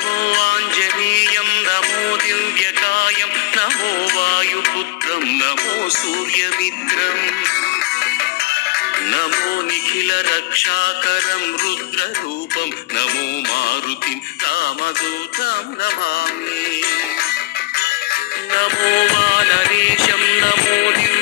नमो आञ्जनेयं नमो दिव्यकायं नमो वायुपुत्रं नमो सूर्यमित्रम् नमो निखिलरक्षाकरं रुद्ररूपं नमो मारुतिं रामदूतं Namami नमो वानरेशं नमो